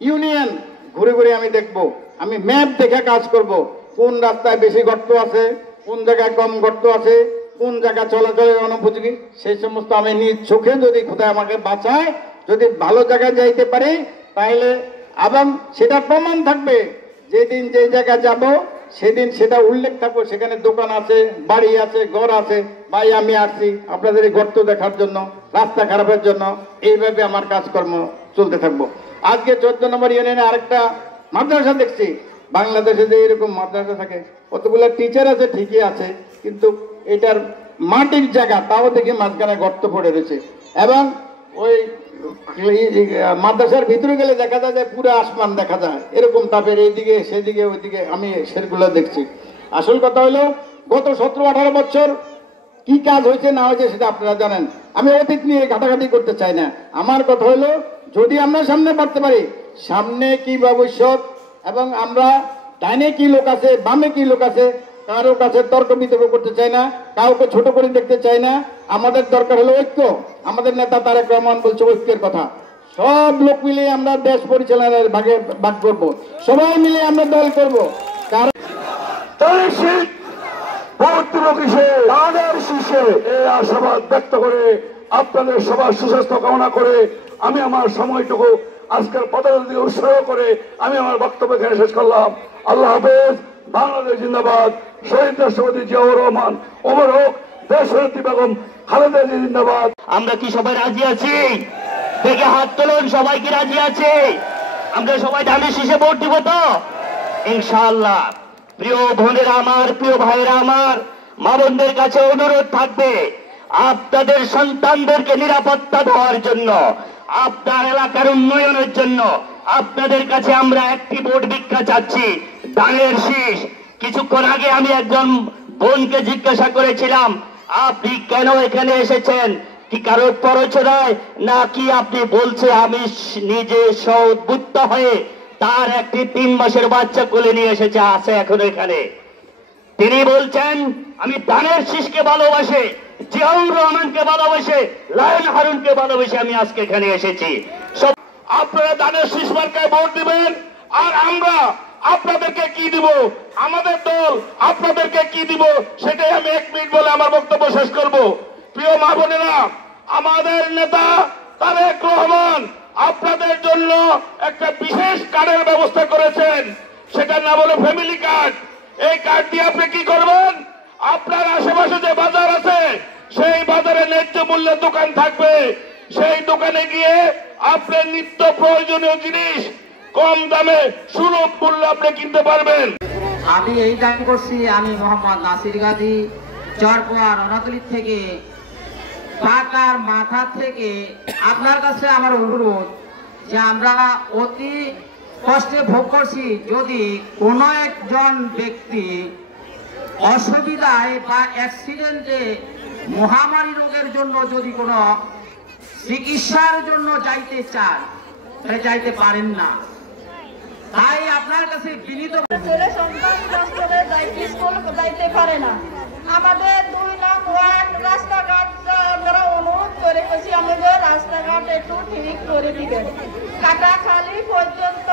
Union ঘুরে ঘুরে আমি দেখব, আমি ম্যাপ দেখে কাজ করব, কোন রাস্তায় বেশি গর্ত আছে, কোন জায়গায় কম গর্ত আছে, কোন জায়গা চলাচলের অনুপযোগী, সেই সমস্ত আমি নিজ চোখে যদি খোদা আমাকে বাঁচায়, যদি ভালো জায়গায় যাইতে পারি তাহলে, এবং সেটা প্রমাণ থাকবে যেদিন যে জায়গায় যাব সেদিন সেটা উল্লেখ থাকবো, সেখানে দোকান আছে, বাড়ি আছে, ঘর আছে, ভাই আমি আসছি আপনাদের এই গর্ত দেখার জন্য, রাস্তা খারাপের জন্য, এইভাবে আমার কাজকর্ম চলতে থাকবো। আজকে 14 নম্বর ইউনিয়নে আরেকটা মাদ্রাসা দেখছি। বাংলাদেশে যে এরকম মাদ্রাসা থাকে, কতগুলো টিচার আছে ঠিকই আছে, কিন্তু এটার মাটির জায়গা, তাও দেখি মাঝখানে গর্ত পড়ে রয়েছে, এবং ওই মাদ্রাসার ভিতরে গেলে দেখা যায় যে পুরো আসমান দেখা যায়, এরকম তাপের এইদিকে সেদিকে ওইদিকে আমি সেগুলো দেখছি। আসল কথা হলো গত 17-18 বছর কি কাজ হয়েছে না হয়েছে সেটা আপনারা জানেন, আমি অতীত নিয়ে ঘাটাঘাটি করতে চাই না। আমার কথা হলো যদি আমরা সামনে বাড়তে পারি, সামনে কি ভবিষ্যৎ, এবং আমরা ডাইনে কি লোক আছে বামে কি লোক আছে কারো কাছে তর্ক বিতর্ক করতে চাই না, কাউকে ছোট করে দেখতে চাই না। আমাদের দরকার হলো ঐক্য। আমাদের নেতা তারেক রহমান বলছে ঐক্যের কথা। সব লোক মিলে আমরা দেশ পরিচালনার ভাগে ভাগ করবো, সবাই মিলে আমরা দল করবো। কারণ আশাবাদ ব্যক্ত করে আপনাদের সবার সুস্বাস্থ্য কামনা করে আমি আমার সময়টুকু আজকের পতাকা দিয়ে উৎসর্গ করে আমি আমার বক্তব্য এখানে শেষ করলাম। আল্লাহ হাফেজ। বাংলাদেশ জিন্দাবাদ। শহীদ রাষ্ট্রপতি জিয়াউর রহমান ওমর হোক। দেশনেত্রী বেগম খালেদা জিন্দাবাদ। আমরা কি সবাই রাজি আছি? দেখে হাত তুলুন, সবাই কি রাজি আছে? আমরা সবাই ধানের শীষে ভোট দিব তো ইনশাআল্লাহ। প্রিয় বোনেরা আমার, প্রিয় ভাইরা আমার, মা বোনদের কাছে অনুরোধ থাকবে আপনাদের সন্তানদেরকে নিরাপত্তা দেওয়ার জন্য, আপনার এলাকার উন্নয়নের জন্য আপনাদের কাছে আমরা একটি ভোট ভিক্ষা চাচ্ছি, ধানের শীষ। কিছুক্ষণ আগে আমি একজন বোনকে জিজ্ঞাসা করেছিলাম আপনি কেন এখানে এসেছেন, কি কারোর প্ররোচনায় নাকি আপনি বলছে আমি নিজে সউদ্বুদ্ধ হয়ে তার একটি 3 মাসের বাচ্চা কোলে নিয়ে এসেছে, আছে এখন এখানে। তিনি বলছেন আমি ধানের শীষকে ভালোবাসে, জিয়াউর রহমানকে ভালোবাসে, লায়ন হারুনকে ভালোবাসে আমি আজকে এখানে এসেছি। সব আপনারা ধানের শীষ মার্কায় ভোট দিবেন, আর আমরা আপনাদেরকে কি দিব, আমাদের দল আপনাদেরকে কি দিব, সেটাই আমি 1 মিনিট বলে আমার বক্তব্য শেষ করব। প্রিয় মা বোনেরা, আমাদের নেতা তারেক রহমান আপনাদের জন্য একটা বিশেষ কার্ডের ব্যবস্থা করেছেন, সেটার নাম হলো ফ্যামিলি কার্ড। এই কার্ড দিয়ে আপনি কি করবেন, আপনার আশেপাশে যে বাজার আছে সেই বাজারে ন্যায্য মূল্যের দোকান থাকবে, সেই দোকানে গিয়ে আপনার নিত্য প্রয়োজনীয় জিনিস কম দামে সুলভ মূল্যে আপনি কিনতে পারবেন। আমি এই দাবি করছি, আমি মোহাম্মদ নাসির গাজী, চরপোয়া রণাতলি থেকে, পাকার মাথা থেকে আপনার কাছে আমার অনুরোধ যে আমরা অতি কষ্টে ভোগ করছি, যদি কোনো একজন ব্যক্তি অসুবিধায় বা অ্যাক্সিডেন্টে মহামারী রোগের জন্য যদি কোনো চিকিৎসার জন্য যাইতে চান, তাহলে যাইতে পারেন না। তাই আপনার কাছে বিনীত যাইতে পারে না। আমাদের 2 নং ওয়ার্ড রাস্তাঘাট আমরা অনুরোধ করে গেছি, আমাদের রাস্তাঘাট একটু ঠিক করে দিবেন। কাটাখালি পর্যন্ত,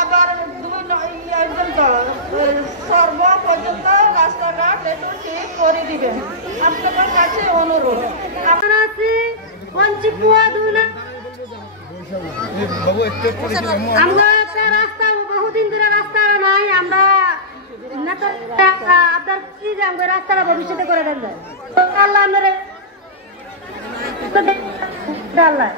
আবার 2 সর্ব পর্যন্ত রাস্তাঘাট একটু ঠিক করে দিবেন, আপনাদের কাছে অনুরোধ। আমরা আছি পঞ্চিপুয়া 2 নং, আমরা একটা রাস্তা বহুদিন ধরে রাস্তা নাই, আমরা আপনার কি জানবো রাস্তাটা ভবিষ্যতে করে দেন আল্লাহ।